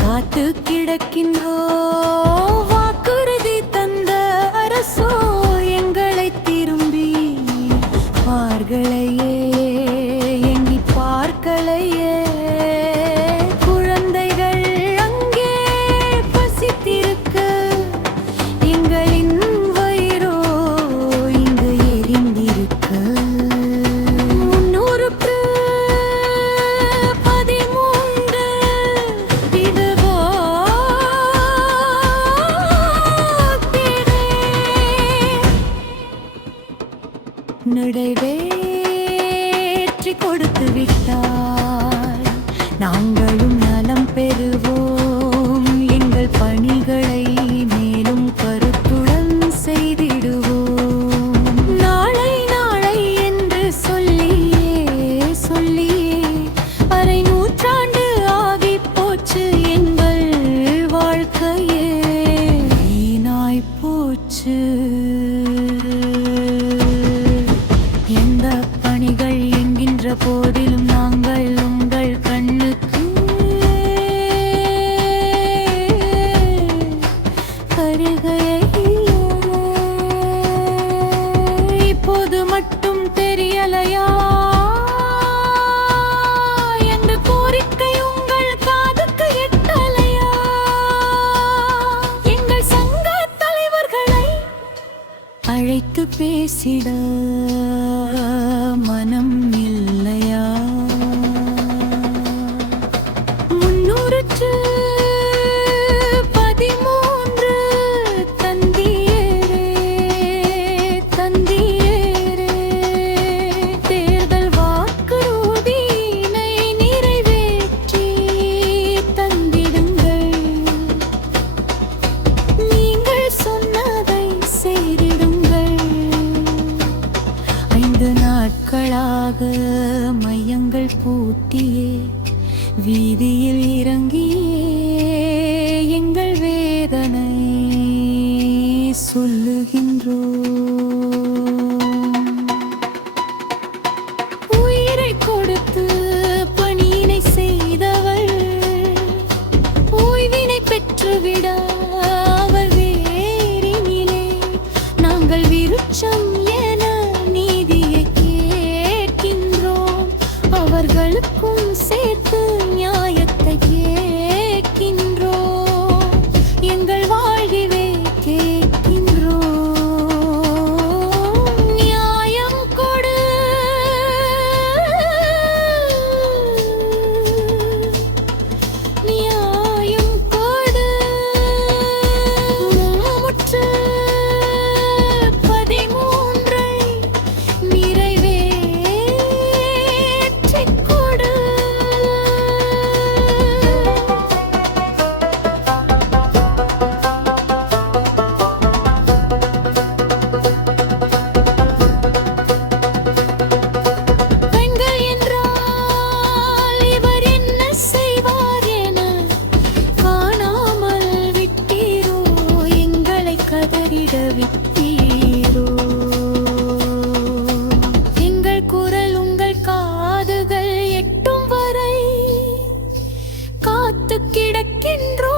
காத்து கிடக்கின்றோ வாக்குறுதி தந்த அரசோ எங்களை திரும்பி பார்களையே எங்கி பார்க்கலையே குழந்தைகள் அங்கே பசித்திருக்க எங்களின் வயிறோ இங்கு எரிந்திருக்க 313 விதவோ நிறைவேற்றி கொடுத்து விட்டார் நாங்களும் நலம் பெறுவோம் எங்கள் பணிகளை மேலும் கருத்துடன் செய்திடுவோம் நாளை நாளை என்று சொல்லியே அரை நூற்றாண்டு ஆகி போச்சு எங்கள் வாழ்க்கையே வீணாய் போச்சு எந்த பணிகள் என்கின்ற போதிலும் நாங்கள் உங்கள் கண்ணுக்கு வருகையில்லை இப்போது மட்டும் தெரியலையா என்ற கோரிக்கை உங்கள் காதுக்கு எட்டலையா எங்கள் சங்க தலைவர்களை அழைத்து பேசிட மனம் இல்லையா 313 தந்தியரே தேர்தல் வாக்குறுதியினை நிறைவேற்றி தந்திடுங்கள் நீங்கள் சொன்னதை செய்திடுங்கள் 5 நாட்களாக மையங்கள் பூட்டியே வீதியில் இறங்கியே எங்கள் வேதனை சொல்லுகின்றோம் உயிரை கொடுத்து பணியினை செய்தவள் ஓய்வினை பெற்றுவிட அவர் வேறினிலே நாங்கள் விருட்சம் என நீதியை கேட்கின்றோம் அவர்களுக்கும் சேர்த்து நியாயத்தை கேட்கின்றோம் எங்கள் வாழ்விலே கேட்கின்றோம் நியாயம் கொடு நியாயம் கொடு 313 நிறைவேற்றிக் கொடு பெண்கள் என்றால் இவர் என்ன செய்வார் என காணாமல் விட்டீரோ எங்களை கதறிட விட்டீரோ எங்கள் குரல் உங்கள் காதுகள் எட்டும் வரை காத்து கிடக்கின்றோ